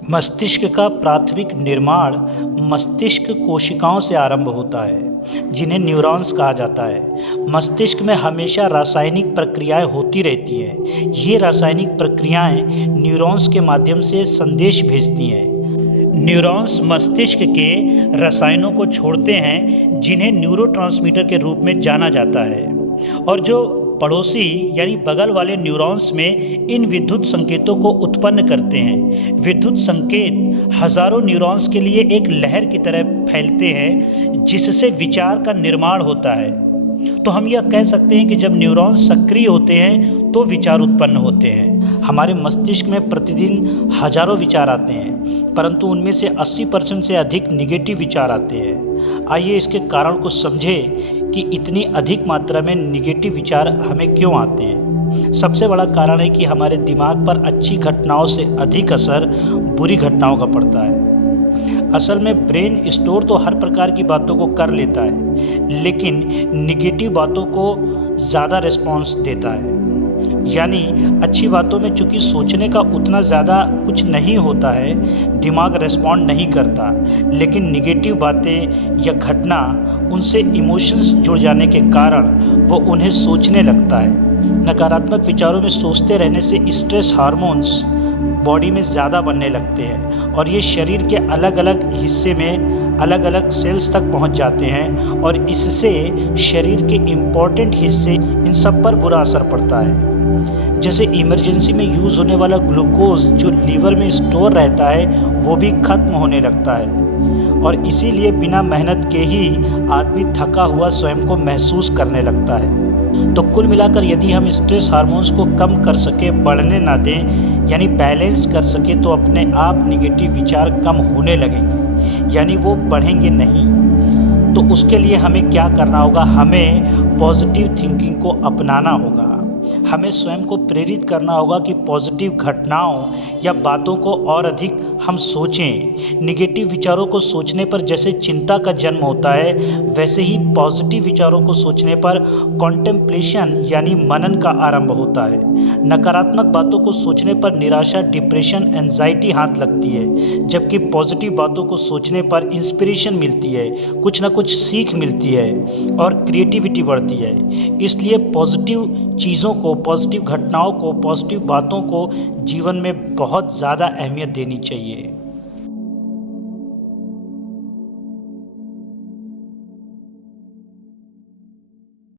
मस्तिष्क का प्राथमिक निर्माण मस्तिष्क कोशिकाओं से आरंभ होता है, जिन्हें न्यूरॉन्स कहा जाता है। मस्तिष्क में हमेशा रासायनिक प्रक्रियाएं होती रहती हैं। ये रासायनिक प्रक्रियाएं न्यूरॉन्स के माध्यम से संदेश भेजती हैं। न्यूरॉन्स मस्तिष्क के रसायनों को छोड़ते हैं, जिन्हें न्यूरोट्रांसमीटर के रूप में जाना जाता है, और जो पड़ोसी यानी बगल वाले न्यूरॉन्स में इन विद्युत संकेतों को उत्पन्न करते हैं। विद्युत संकेत हजारों न्यूरॉन्स के लिए एक लहर की तरह फैलते हैं, जिससे विचार का निर्माण होता है। तो हम यह कह सकते हैं कि जब न्यूरॉन्स सक्रिय होते हैं तो विचार उत्पन्न होते हैं। हमारे मस्तिष्क में प्रतिदिन हजारों विचार आते हैं, परंतु उनमें से 80% से अधिक निगेटिव विचार आते हैं। आइए इसके कारण को समझें कि इतनी अधिक मात्रा में निगेटिव विचार हमें क्यों आते हैं। सबसे बड़ा कारण है कि हमारे दिमाग पर अच्छी घटनाओं से अधिक असर बुरी घटनाओं का पड़ता है। असल में ब्रेन स्टोर तो हर प्रकार की बातों को कर लेता है, लेकिन निगेटिव बातों को ज़्यादा रिस्पॉन्स देता है। यानी अच्छी बातों में चूँकि सोचने का उतना ज़्यादा कुछ नहीं होता है, दिमाग रिस्पॉन्ड नहीं करता, लेकिन निगेटिव बातें या घटना उनसे इमोशंस जुड़ जाने के कारण वो उन्हें सोचने लगता है। नकारात्मक विचारों में सोचते रहने से स्ट्रेस हार्मोन्स बॉडी में ज़्यादा बनने लगते हैं, और ये शरीर के अलग अलग हिस्से में अलग अलग सेल्स तक पहुंच जाते हैं, और इससे शरीर के इम्पॉर्टेंट हिस्से इन सब पर बुरा असर पड़ता है। जैसे इमरजेंसी में यूज़ होने वाला ग्लूकोज जो लीवर में स्टोर रहता है, वो भी खत्म होने लगता है, और इसीलिए बिना मेहनत के ही आदमी थका हुआ स्वयं को महसूस करने लगता है। तो कुल मिलाकर यदि हम स्ट्रेस हार्मोन्स को कम कर सके, बढ़ने ना दें, यानी बैलेंस कर सके, तो अपने आप निगेटिव विचार कम होने लगेंगे, यानी वो बढ़ेंगे नहीं। तो उसके लिए हमें क्या करना होगा? हमें पॉजिटिव थिंकिंग को अपनाना होगा। हमें स्वयं को प्रेरित करना होगा कि पॉजिटिव घटनाओं या बातों को और अधिक हम सोचें। निगेटिव विचारों को सोचने पर जैसे चिंता का जन्म होता है, वैसे ही पॉजिटिव विचारों को सोचने पर कॉन्टेम्पलेशन यानी मनन का आरंभ होता है। नकारात्मक बातों को सोचने पर निराशा, डिप्रेशन, एंजाइटी हाथ लगती है, जबकि पॉजिटिव बातों को सोचने पर इंस्पिरेशन मिलती है, कुछ ना कुछ सीख मिलती है और क्रिएटिविटी बढ़ती है। इसलिए पॉजिटिव चीज़ों को, पॉजिटिव घटनाओं को, पॉजिटिव बातों को जीवन में बहुत ज़्यादा अहमियत देनी चाहिए।